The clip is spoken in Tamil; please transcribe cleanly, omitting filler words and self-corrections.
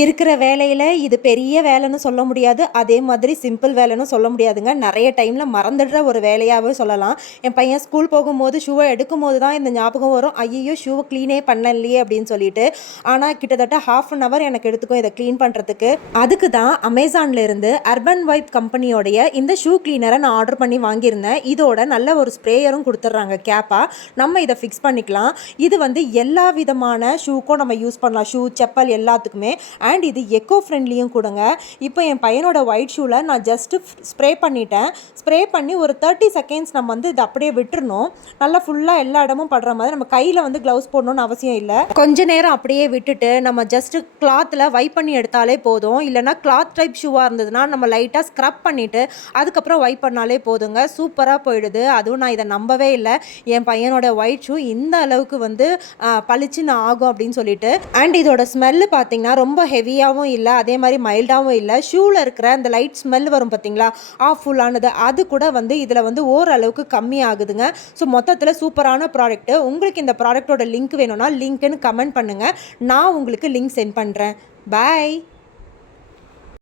இருக்கிற வேலையில் இது பெரிய வேலைன்னு சொல்ல முடியாது, அதே மாதிரி சிம்பிள் வேலைன்னு சொல்ல முடியாதுங்க. நிறைய டைமில் மறந்துடுற ஒரு வேலையாகவே சொல்லலாம். என் பையன் ஸ்கூல் போகும்போது ஷூவை எடுக்கும்போது தான் இந்த ஞாபகம் வரும், ஐயோ ஷூவை க்ளீனே பண்ணலையே அப்படின்னு சொல்லிட்டு. ஆனால் கிட்டத்தட்ட ½ எனக்கு எடுத்துக்கும் இதை க்ளீன் பண்ணுறதுக்கு. அதுக்கு தான் அமேசான்லேருந்து அர்பன் வைப் கம்பெனியோடைய இந்த ஷூ க்ளீனரை நான் ஆர்டர் பண்ணி வாங்கியிருந்தேன். இதோட நல்ல ஒரு ஸ்ப்ரேயரும் கொடுத்துட்றாங்க கேப்பாக. நம்ம இதை ஃபிக்ஸ் பண்ணிக்கலாம். இது வந்து எல்லா விதமான ஷூக்கும் நம்ம யூஸ் பண்ணலாம், ஷூ செப்பல் எல்லாத்துக்குமே. அண்ட் இது எக்கோ ஃப்ரெண்ட்லியும் கொடுங்க. இப்போ என் பையனோட ஒயிட் ஷூவில் நான் ஜஸ்ட்டு ஸ்ப்ரே பண்ணிட்டேன். ஸ்ப்ரே பண்ணி ஒரு 30 செகண்ட்ஸ் நம்ம வந்து இது அப்படியே விட்டுறணும். நல்லா ஃபுல்லாக எல்லா இடமும் படுற மாதிரி. நம்ம கையில் வந்து க்ளவுஸ் போடணும்னு அவசியம் இல்லை. கொஞ்ச நேரம் அப்படியே விட்டுட்டு நம்ம ஜஸ்ட்டு கிளாத்தில் வைப் பண்ணி எடுத்தாலே போதும். இல்லைனா கிளாத் டைப் ஷூவாக இருந்ததுன்னா நம்ம லைட்டாக ஸ்க்ரப் பண்ணிவிட்டு அதுக்கப்புறம் வைப் பண்ணாலே போதுங்க. சூப்பராக போயிடுது. அதுவும் நான் இதை நம்பவே இல்லை, என் பையனோட ஒயிட் ஷூ இந்த அளவுக்கு வந்து பளிச்சுன்னு ஆகும் அப்படின்னு சொல்லிட்டு. அண்ட் இதோட ஸ்மெல்லு பார்த்தீங்கன்னா ரொம்ப ஹெவியாகவும் இல்லை, அதே மாதிரி மைல்டாகவும் இல்லை. ஷூவில் இருக்கிற அந்த லைட் ஸ்மெல் வரும் பார்த்தீங்களா, ஃபுல்லானது, அது கூட வந்து இதில் வந்து ஓரளவுக்கு கம்மி ஆகுதுங்க. ஸோ மொத்தத்தில் சூப்பரான ப்ராடக்ட்டு. உங்களுக்கு இந்த ப்ராடக்டோட லிங்க் வேணும்னா லிங்க்குன்னு கமெண்ட் பண்ணுங்கள், நான் உங்களுக்கு லிங்க் சென்ட் பண்ணுறேன். பாய்.